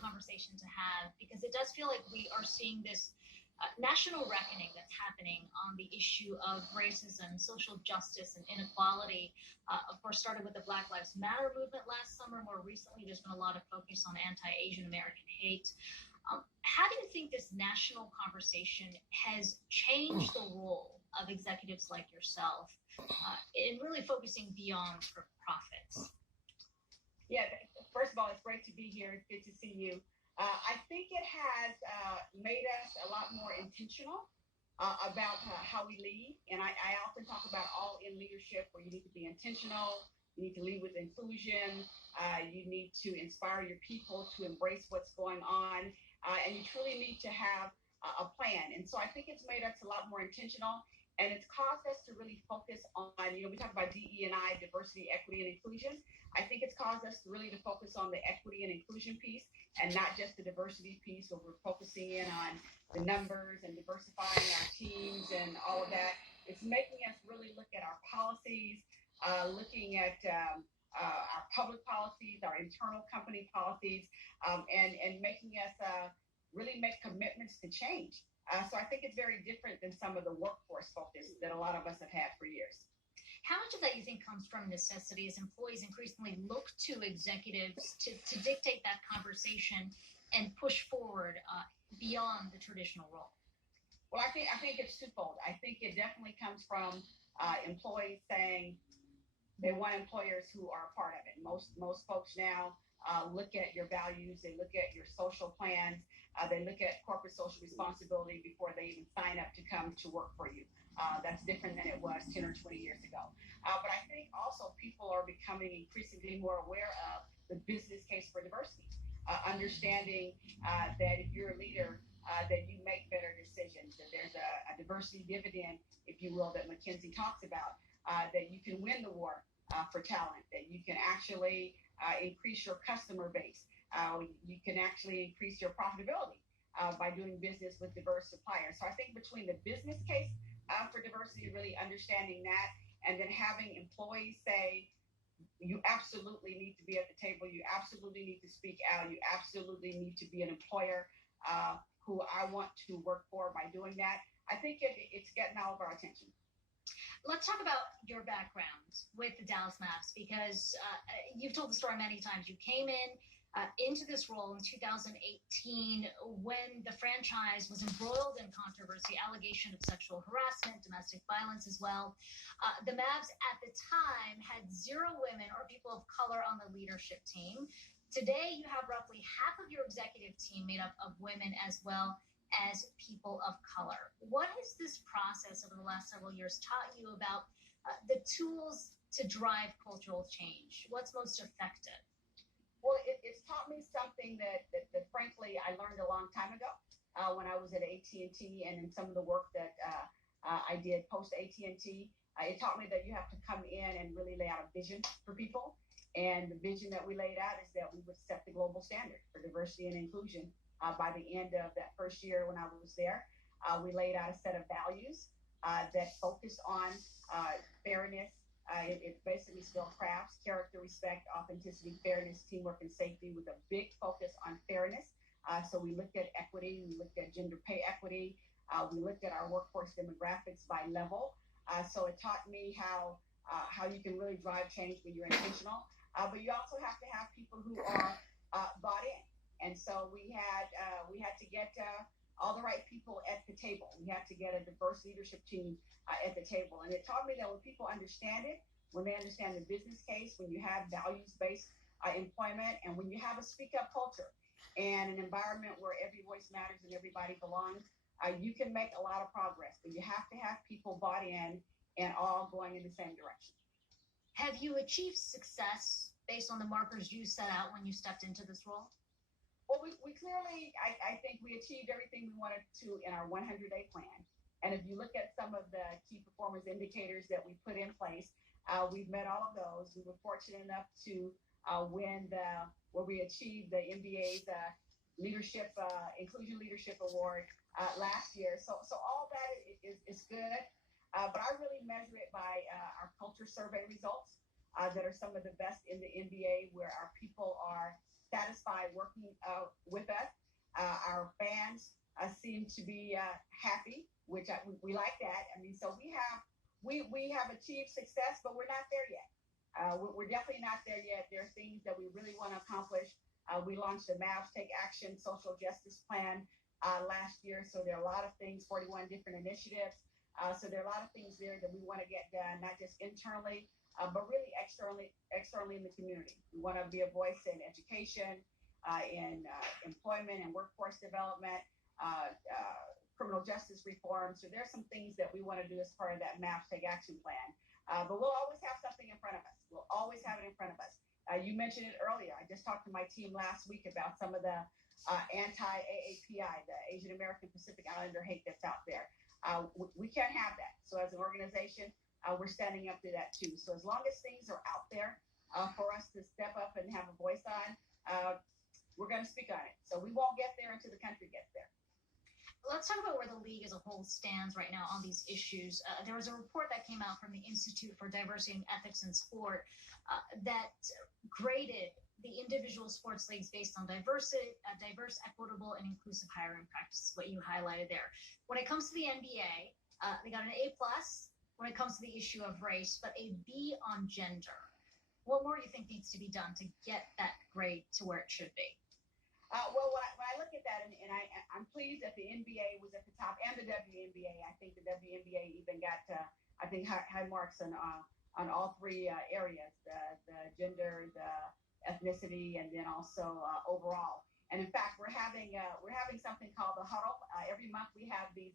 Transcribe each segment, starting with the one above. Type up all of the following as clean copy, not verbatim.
conversation to have because it does feel like we are seeing this national reckoning that's happening on the issue of racism, social justice, and inequality. Of course, started with the Black Lives Matter movement last summer. More recently, there's been a lot of focus on anti-Asian American hate. How do you think this national conversation has changed the role of executives like yourself in really focusing beyond profits? Yeah, first of all, it's great to be here. It's good to see you. I think it has made us a lot more intentional about how we lead. And I often talk about all in leadership where you need to be intentional, you need to lead with inclusion, you need to inspire your people to embrace what's going on, and you truly need to have a plan. And so I think it's made us a lot more intentional. And it's caused us to really focus on, we talk about DE&I, diversity, equity, and inclusion. I think it's caused us really to focus on the equity and inclusion piece and not just the diversity piece where we're focusing in on the numbers and diversifying our teams and all of that. It's making us really look at our policies, looking at our public policies, our internal company policies, and making us really make commitments to change. So I think it's very different than some of the workforce focus that a lot of us have had for years. How much of that you think comes from necessity as employees increasingly look to executives to dictate that conversation and push forward beyond the traditional role? Well, I think it's twofold. I think it definitely comes from employees saying they want employers who are a part of it. Most folks now look at your values, they look at your social plans, they look at corporate social responsibility before they even sign up to come to work for you. That's different than it was 10 or 20 years ago. But I think also people are becoming increasingly more aware of the business case for diversity, understanding that if you're a leader, that you make better decisions, that there's a diversity dividend, if you will, that McKinsey talks about, that you can win the war for talent, that you can actually increase your customer base. You can actually increase your profitability by doing business with diverse suppliers. So I think between the business case for diversity, really understanding that, and then having employees say, you absolutely need to be at the table, you absolutely need to speak out, you absolutely need to be an employer who I want to work for by doing that. I think it's getting all of our attention. Let's talk about your background with the Dallas Mavs because you've told the story many times. You came into this role in 2018 when the franchise was embroiled in controversy, allegation of sexual harassment, domestic violence as well. The Mavs at the time had 0 women or people of color on the leadership team. Today, you have roughly half of your executive team made up of women as well as people of color. What has this process over the last several years taught you about the tools to drive cultural change? What's most effective? Well, it's taught me something that frankly, I learned a long time ago when I was at AT&T and in some of the work that I did post AT&T. It taught me that you have to come in and really lay out a vision for people. And the vision that we laid out is that we would set the global standard for diversity and inclusion. By the end of that first year when I was there, we laid out a set of values that focus on fairness. It basically spelled crafts, character, respect, authenticity, fairness, teamwork, and safety with a big focus on fairness. So we looked at equity, we looked at gender pay equity, we looked at our workforce demographics by level. So it taught me how you can really drive change when you're intentional. But you also have to have people who are bought in. And so we had to get all the right people at the table. We had to get a diverse leadership team at the table. And it taught me that when people understand it, when they understand the business case, when you have values-based employment, and when you have a speak-up culture and an environment where every voice matters and everybody belongs, you can make a lot of progress. But you have to have people bought in and all going in the same direction. Have you achieved success based on the markers you set out when you stepped into this role? Well, we clearly, I think we achieved everything we wanted to in our 100-day plan. And if you look at some of the key performance indicators that we put in place, we've met all of those. We were fortunate enough to win where we achieved the NBA's Leadership Inclusion Leadership Award last year. So all that is good. But I really measure it by our culture survey results that are some of the best in the NBA, where our people are satisfied working with us. Our fans seem to be happy, which we like that. I mean, so we have achieved success, but we're not there yet. We're definitely not there yet. There are things that we really want to accomplish. We launched the Mavs Take Action social justice plan last year. So there are a lot of things, 41 different initiatives. So there are a lot of things there that we want to get done, not just internally, but really externally in the community. We want to be a voice in education, in employment and workforce development, criminal justice reform. So there's some things that we want to do as part of that Mavs Take Action plan. But we'll always have something in front of us. We'll always have it in front of us. You mentioned it earlier. I just talked to my team last week about some of the anti-AAPI, the Asian American Pacific Islander hate that's out there. We can't have that. So as an organization, we're standing up to that too. So as long as things are out there for us to step up and have a voice on, we're going to speak on it. So we won't get there until the country gets there. Let's talk about where the league as a whole stands right now on these issues. There was a report that came out from the Institute for Diversity and Ethics in Sport that graded the individual sports leagues based on diverse, equitable, and inclusive hiring practices, what you highlighted there. When it comes to the NBA, they got an A+ when it comes to the issue of race, but a B on gender. What more do you think needs to be done to get that grade to where it should be? Well, when I look at that, and I'm pleased that the NBA was at the top, and the WNBA. I think the WNBA even got, high marks on all three areas: the gender, the ethnicity, and then also overall. And in fact, we're having something called the Huddle. Every month we have these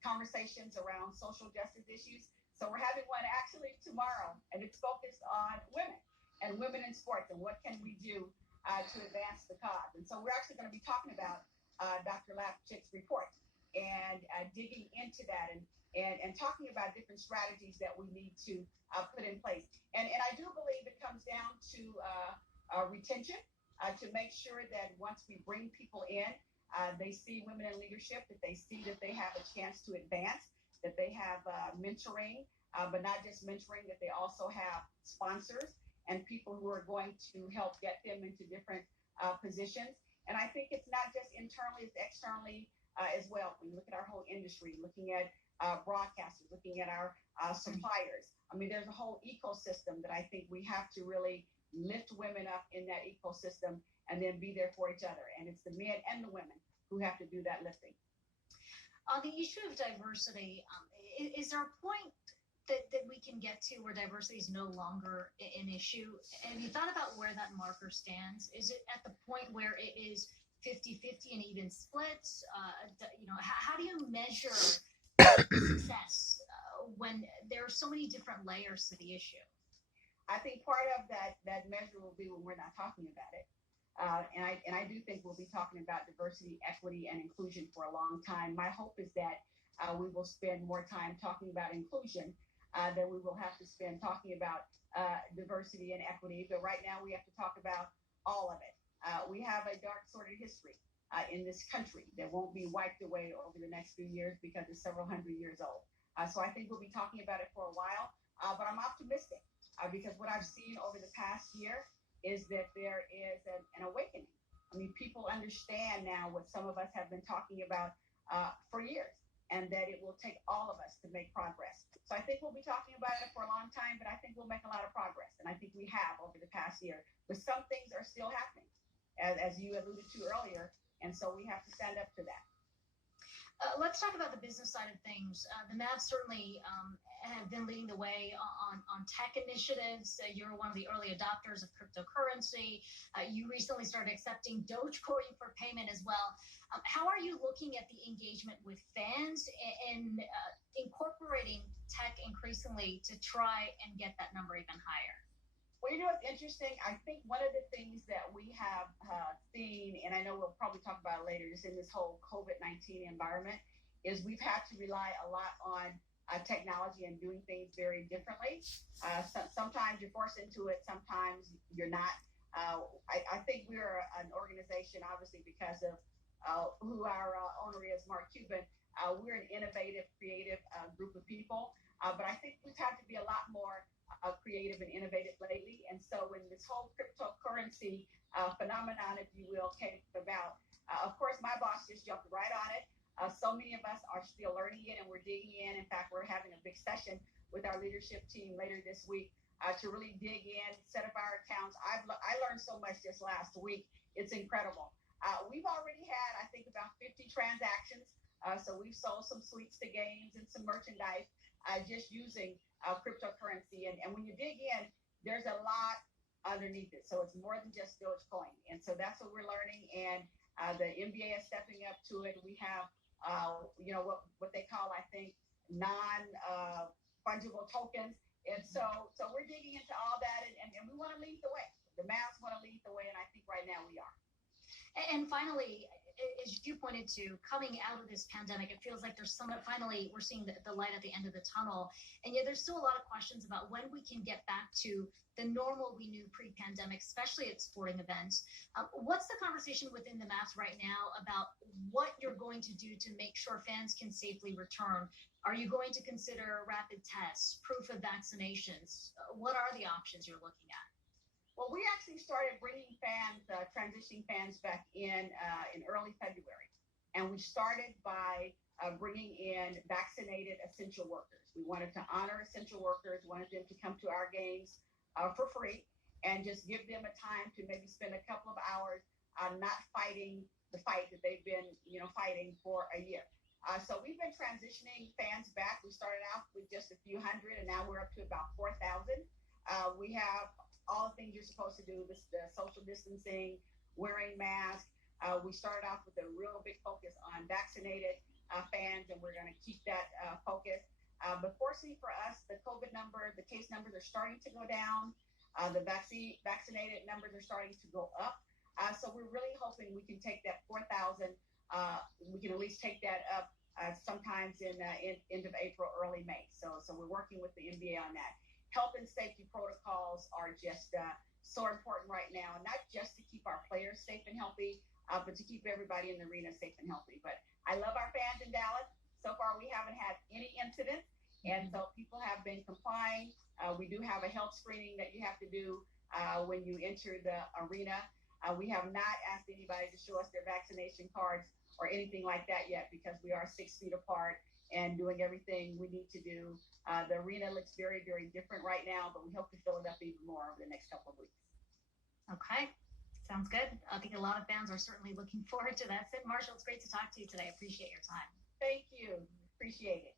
conversations around social justice issues. So we're having one actually tomorrow, and it's focused on women and women in sports and what can we do to advance the cause. And so we're actually going to be talking about Dr. Lapchick's report and digging into that and talking about different strategies that we need to put in place. And I do believe it comes down to retention, to make sure that once we bring people in, they see women in leadership, that they see that they have a chance to advance, that they have mentoring, but not just mentoring, that they also have sponsors and people who are going to help get them into different positions. And I think it's not just internally, it's externally as well. When you look at our whole industry, looking at broadcasters, looking at our suppliers. I mean, there's a whole ecosystem that I think we have to really lift women up in that ecosystem and then be there for each other. And it's the men and the women who have to do that lifting. On the issue of diversity, is there a point that we can get to where diversity is no longer an issue? Have you thought about where that marker stands? Is it at the point where it is 50-50 and even splits? How do you measure success when there are so many different layers to the issue? I think part of that measure will be when we're not talking about it. And I do think we'll be talking about diversity, equity, and inclusion for a long time. My hope is that we will spend more time talking about inclusion than we will have to spend talking about diversity and equity. But right now we have to talk about all of it. We have a dark, sordid history in this country that won't be wiped away over the next few years because it's several hundred years old. So I think we'll be talking about it for a while, but I'm optimistic because what I've seen over the past year is that there is an awakening. I mean, people understand now what some of us have been talking about for years, and that it will take all of us to make progress. So I think we'll be talking about it for a long time, but I think we'll make a lot of progress. And I think we have over the past year, but some things are still happening, as you alluded to earlier. And so we have to stand up to that. Let's talk about the business side of things. The Mavs certainly have been leading the way on tech initiatives. You're one of the early adopters of cryptocurrency. You recently started accepting Dogecoin for payment as well. How are you looking at the engagement with fans and incorporating tech increasingly to try and get that number even higher? Well, you know what's interesting? I think one of the things that we have seen, and I know we'll probably talk about it later, just in this whole COVID-19 environment, is we've had to rely a lot on technology and doing things very differently. Sometimes you're forced into it, sometimes you're not. I think we're an organization, obviously, because of who our owner is, Mark Cuban. We're an innovative, creative group of people. But I think we've had to be a lot more creative and innovative lately. And so when this whole cryptocurrency phenomenon, if you will, came about, of course, my boss just jumped right on it. So many of us are still learning it and we're digging in. In fact, we're having a big session with our leadership team later this week to really dig in, set up our accounts. I learned so much just last week. It's incredible. We've already had, I think, about 50 transactions. So we've sold some suites to games and some merchandise just using cryptocurrency. And when you dig in, there's a lot underneath it. So it's more than just Dogecoin. And so that's what we're learning. And the NBA is stepping up to it. We have, what they call, I think, non-fungible tokens. And so we're digging into all that, and we want to lead the way. The Mavs want to lead the way, and I think right now we are. And finally, as you pointed to, coming out of this pandemic, it feels like there's finally we're seeing the light at the end of the tunnel. And yet there's still a lot of questions about when we can get back to the normal we knew pre-pandemic, especially at sporting events. What's the conversation within the Mavs right now about what you're going to do to make sure fans can safely return? Are you going to consider rapid tests, proof of vaccinations? What are the options you're looking at? Well, we actually started bringing fans, transitioning fans back in early February. And we started by bringing in vaccinated essential workers. We wanted to honor essential workers, wanted them to come to our games for free and just give them a time to maybe spend a couple of hours not fighting the fight that they've been, fighting for a year. So we've been transitioning fans back. We started off with just a few hundred, and now we're up to about 4,000. We have all the things you're supposed to do, the social distancing, wearing masks. We started off with a real big focus on vaccinated fans, and we're going to keep that focus. But fortunately for us, the case numbers are starting to go down. The vaccinated numbers are starting to go up. So we're really hoping we can take that 4,000. We can at least take that up sometimes in end of April, early May. So we're working with the NBA on that. Health and safety protocols are just so important right now, not just to keep our players safe and healthy, but to keep everybody in the arena safe and healthy. But I love our fans in Dallas. So far, we haven't had any incidents, and so people have been complying. We do have a health screening that you have to do when you enter the arena. We have not asked anybody to show us their vaccination cards or anything like that yet because we are 6 feet apart and doing everything we need to do. The arena looks very, very different right now, but we hope to fill it up even more over the next couple of weeks. Okay. Sounds good. I think a lot of fans are certainly looking forward to that. Cyd Marshall, it's great to talk to you today. I appreciate your time. Thank you. Appreciate it.